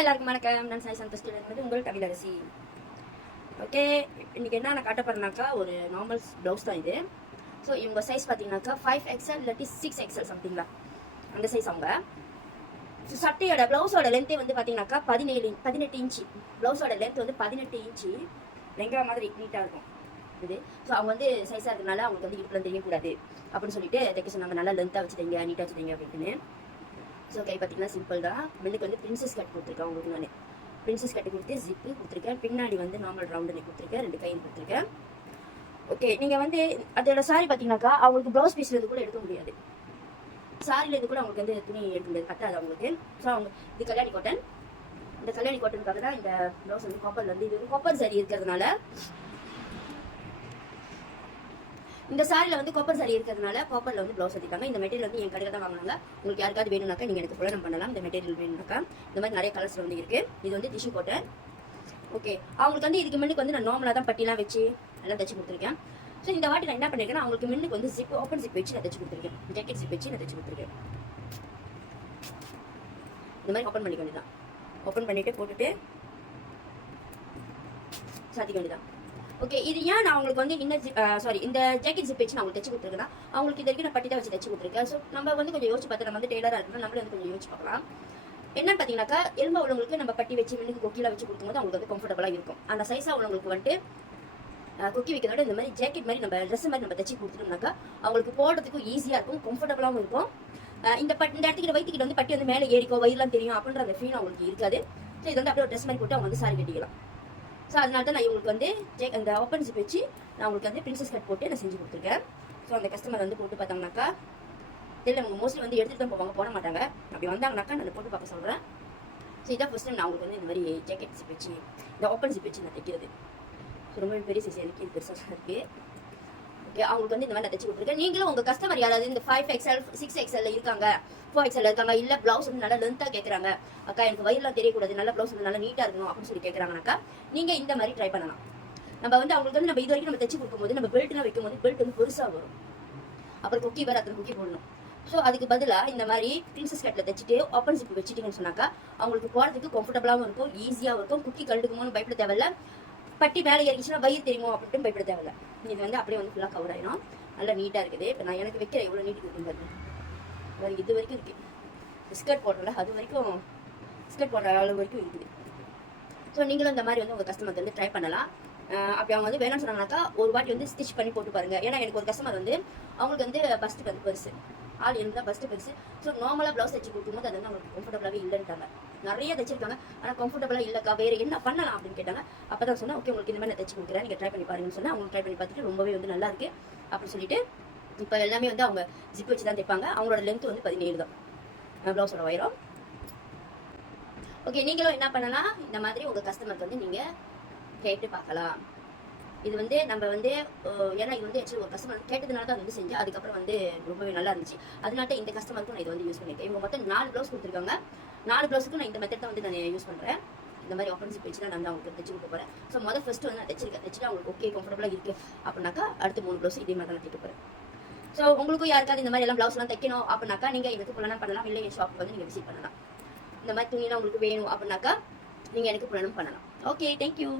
எல்லாருக்கும் வணக்கம். நான் சாய் சந்தோஷ் வந்து உங்கள் கவிதரசி. ஓகே, இன்னைக்கு என்ன நான் காட்ட போறேன்னாக்கா ஒரு நார்மல் ப்ளவுஸ் தான் இது. ஸோ இவங்க சைஸ் பார்த்தீங்கன்னாக்கா 5XL இல்லாட்டி 6XL சம்திங்லாம் அந்த சைஸ் அவங்க. ஸோ சட்டையோட ப்ளவுஸோட லென்த்தே வந்து பார்த்தீங்கன்னாக்கா 18 இன்ச்சு. ப்ளவுஸோட லென்த் வந்து 18 இன்ச்சு. லெங்கா மாதிரி நீட்டாக இருக்கும் இது. ஸோ அவங்க வந்து சைஸாக இருக்கிறதுனால அவங்களுக்கு வந்து இடுப்புல தெரியக்கூடாது அப்படின்னு சொல்லிட்டு தைக்க சொன்னாங்க. நல்லா லென்த்தாக வச்சுட்டீங்க, நீட்டாக வச்சுட்டீங்க அப்படின்னு. ஸோ கை பார்த்தீங்கன்னா சிம்பிள் தான். பெண்ணுக்கு வந்து பிரின்சஸ் கட் கொடுத்துருக்கேன். உங்களுக்கு நான் பிரின்சஸ் கட் கொடுத்து ஜிப்பு கொடுத்துருக்கேன். பின்னாடி வந்து நார்மல் ரவுண்டு நெக் கொடுத்துருக்கேன். 2 கையும் கொடுத்துருக்கேன். ஓகே, நீங்கள் வந்து அதோட சாரி பார்த்தீங்கன்னாக்கா அவங்களுக்கு ப்ளவுஸ் பீஸ்லேருந்து கூட எடுக்க முடியாது. சாரிலேருந்து கூட அவங்களுக்கு வந்து துணி எடுக்க முடியாது, கட்டாது அவங்களுக்கு. ஸோ அவங்க இது கல்யாணி காட்டன். இந்த கல்யாணி காட்டனுக்காக தான் இந்த ப்ளவுஸ் வந்து காப்பரில் வந்து இது காப்பர் சாரி இருக்கிறதுனால, இந்த சாரியில் வந்து காப்பர் சாரி இருக்கிறதுனால காப்பரில் வந்து ப்ளவுஸ் எடுத்துக்காங்க. இந்த மெட்டீரியல் வந்து என் கடையில் தான் வாங்கினாங்க. உங்களுக்கு யாருக்காவது வேணும்னாக்கா நீங்கள் எனக்கு புலனம் பண்ணலாம். இந்த மெட்டீரியல் வேணும்னாக்கா இந்த மாதிரி நிறைய கலர்ஸ் வந்து இருக்குது. இது வந்து டிஷ்யூ காட்டன். ஓகே, அவங்களுக்கு வந்து இதுக்கு முன்னுக்கு வந்து நான் நார்மலாக தான் பட்டிலாம் வச்சு எல்லாம் தைச்சு கொடுத்துருக்கேன். ஸோ இந்த வாட்டி நான் என்ன பண்ணியிருக்கேன்னா அவங்களுக்கு முன்னுக்கு வந்து ஜிப் ஓப்பன் ஜிப் வச்சு நான் தைச்சு கொடுத்துருக்கேன். ஜாக்கெட் ஜிப் வச்சு நான் தைச்சு கொடுத்துருக்கேன். இந்த மாதிரி ஓப்பன் பண்ணிக்க வேண்டியதான். ஓப்பன் பண்ணிவிட்டு போட்டுட்டு சாத்திக்க வேண்டியதான். ஓகே, இது ஏன் நான் உங்களுக்கு வந்து இந்த ஜாக்கெட் ஜிப் வச்சு நான் உங்களுக்கு தைச்சு கொடுத்துருக்கேன்னா அவங்களுக்கு இது வரைக்கும் நான் பட்டி தான் வச்சு தைச்சு கொடுத்துருக்கேன். ஸோ நம்ம வந்து கொஞ்சம் யோசிச்சு பார்த்து நம்ம வந்து டெய்லராக இருக்கணும், நம்மளே வந்து கொஞ்சம் யோசிச்சு பார்க்கலாம். என்னன்னு பார்த்தீங்கன்னாக்கா எலும்பு உள்ளவங்களுக்கு நம்ம பட்டி வச்சு மின்னுக்கு கொக்கியில் வச்சு கொடுக்கும்போது அவங்களுக்கு வந்து கம்ஃபர்டபுளாக இருக்கும். அந்த சைஸாக உள்ளவங்களுக்கு வந்துட்டு கொக்கி வைக்கிறதோட இந்த மாதிரி ஜாக்கெட் மாதிரி நம்ம ட்ரெஸ் மாதிரி நம்ம தைச்சு கொடுத்துட்டோம்னாக்கா அவங்களுக்கு போடுறதுக்கும் ஈஸியாக இருக்கும், கம்ஃபர்டபுளாகவும் இருக்கும். இந்த வயிற்றுக்கிட்ட வந்து பட்டி வந்து மேலே ஏறிக்கோ வயிறுலாம் தெரியும் அப்படின்ற அந்த ஃபீல் அவங்களுக்கு இருக்காது. ஸோ இது வந்து அப்படியே ட்ரெஸ் மாதிரி போட்டு அவங்க வந்து சாரி கட்டிக்கலாம். ஸோ அதனால தான் நான் இவங்களுக்கு வந்து அந்த ஓப்பன் ஜிப் வச்சு நான் உங்களுக்கு வந்து பிரின்சஸ் கட் போட்டு நான் செஞ்சு கொடுத்துருக்கேன். ஸோ அந்த கஸ்டமர் வந்து போட்டு பார்த்தாங்கனாக்கா இல்லை அவங்க மோஸ்ட்லி வந்து எடுத்துகிட்டு தான் போவாங்க, போட மாட்டாங்க. அப்படி வந்தாங்கனாக்கா நான் போட்டு பார்க்க சொல்கிறேன். ஸோ இதான் ஃபர்ஸ்ட் டைம் நான் உங்களுக்கு வந்து இந்த மாதிரி ஜாக்கெட் ஜிப் வச்சு இந்த ஓப்பன் ஜிப் வச்சு நான் தைக்கிறது. ஸோ ரொம்ப பெரிய சைஸ் எனக்கு இது பெருசாக இருக்குது. ஓகே, அவங்களுக்கு வந்து இந்த மாதிரி நான் தைச்சு கொடுத்துருக்கேன். நீங்களும் உங்கள் கஸ்டமர் யாராவது இந்த 5XL 6XL இருக்காங்க, 4XL இருக்காங்க, இல்லை ப்ளவுஸ் வந்து நல்லா லென்த்தாக கேட்குறாங்க, அக்கா எனக்கு வயிறுலாம் தெரியக்கூடாது, நல்லா ப்ளவுஸ் வந்து நல்லா நீட்டாக இருக்கணும் அப்படின்னு சொல்லி கேட்குறாங்கனாக்கா நீங்கள் இந்த மாதிரி ட்ரை பண்ணலாம். நம்ம வந்து அவங்களுக்கு வந்து நம்ம இது வரைக்கும் நம்ம தைச்சு கொடுக்கும்போது நம்ம பெல்ட்லாம் வைக்கும்போது பெல்ட் வந்து பெருசாக வரும். அப்புறம் குக்கி வேறு அத்தனை குக்கி போடணும். ஸோ அதுக்கு பதிலாக இந்த மாதிரி பிரின்சஸ் கட்டில் தைச்சிட்டு ஓப்பன் ஜிப் வச்சுட்டிங்கன்னு சொன்னாக்கா அவங்களுக்கு போகிறதுக்கு கம்ஃபர்டபுளாகவும் இருக்கும், ஈஸியாக இருக்கும். குக்கி கழுடுக்குமோன்னு பயப்பட தேவையில்ல, பட்டி மேலே ஏறிச்சுன்னா வயிறு தெரியுமோ அப்படின்ட்டு பயப்பட தேவையில்ல. இது வந்து அப்படியே வந்து ஃபுல்லாக கவர் ஆகிடும், நல்லா நீட்டாக இருக்குது. இப்போ நான் எனக்கு வைக்கிறேன் எவ்வளோ நீட்டுக்கு இருக்குங்கிறது இது வரைக்கும் இருக்குது. ஸ்கர்ட் போடுறல அது வரைக்கும் ஸ்கர்ட் போடுற அளவு வரைக்கும் இருக்குது. ஸோ நீங்களும் இந்த மாதிரி வந்து உங்கள் கஸ்டமர் வந்து ட்ரை பண்ணலாம். அப்படி அவங்க வந்து வேணும்னு சொன்னாங்கனாக்கா ஒரு வாட்டி வந்து ஸ்டிச் பண்ணி போட்டு பாருங்க. ஏன்னா எனக்கு ஒரு கஸ்டமர் வந்து அவங்களுக்கு வந்து பஸ்ட்டு வந்து பெருசு, ஆள் இருந்தால் பஸ்ட்டு பெருசு. ஸோ நார்மலாக ப்ளவுஸ் தைச்சு கொடுக்கும்போது அது வந்து அவங்களுக்கு கம்ஃபர்டபுளாகவே இல்லைன்ட்டாங்க. நிறைய தைச்சிருக்காங்க, ஆனால் கம்ஃபர்டபுளாக இல்லைக்கா, வேறு என்ன பண்ணலாம் அப்படின்னு கேட்டாங்க. அப்போ தான் சொன்னேன், ஓகே உங்களுக்கு இந்த மாதிரி நான் தைச்சு கொடுக்குறேன், நீங்கள் ட்ரை பண்ணி பாருங்கன்னு சொன்னால் அவங்க ட்ரை பண்ணி பார்த்துட்டு ரொம்பவே வந்து நல்லா இருக்கு அப்படின்னு சொல்லிட்டு இப்போ எல்லாமே வந்து அவங்க ஜிப் வச்சு தான் தைப்பாங்க. அவங்களோட லென்த் வந்து 17 தான் ப்ளவுஸோட வயிறும். ஓகே, நீங்களும் என்ன பண்ணலாம், இந்த மாதிரி உங்கள் கஸ்டமருக்கு வந்து நீங்கள் கேட்டு பார்க்கலாம். இது வந்து நம்ம வந்து ஏன்னா இது வந்து ஆக்சுவலி ஒரு கஸ்டமர் கேட்டதுனால தான் வந்து செஞ்சேன். அதுக்கப்புறம் வந்து ரொம்பவே நல்லா இருந்துச்சு. அதனால இந்த கஸ்டமருக்கும் நான் இதை வந்து யூஸ் பண்ணியிருக்கேன். இவங்க மொத்தம் 4 ப்ளவுஸ் கொடுத்துருக்காங்க. 4 ப்ளவுஸுக்கும் நான் இந்த மெத்தட் தான் வந்து நான் யூஸ் பண்ணுறேன். இந்த மாதிரி ஓப்பன் ஜிப் வச்சு தான் நான் அவங்களுக்கு தைச்சு கொடுக்க போகிறேன். ஸோ ஃபர்ஸ்ட் வந்து நான் தைச்சிட்டு அவங்களுக்கு ஓகே கம்ஃபர்டபுளாக இருக்குது அப்படின்னாக்கா அடுத்து 3 ப்ளவுஸ் இதே மாதிரி தான் நான் தைக்க போகிறேன். ஸோ உங்களுக்கும் யாருக்காவது இந்த மாதிரி எல்லாம் ப்ளவுஸ்லாம் தைக்கணும் அப்படின்னாக்கா நீங்கள் எனக்கு புலனம் பண்ணலாம், இல்லை என் ஷாப்புக்கு வந்து நீங்கள் விசிட் பண்ணலாம். இந்த மாதிரி துணியெல்லாம் உங்களுக்கு வேணும் அப்படின்னாக்கா நீங்கள் எனக்கு புலனம் பண்ணலாம். Okay, thank you.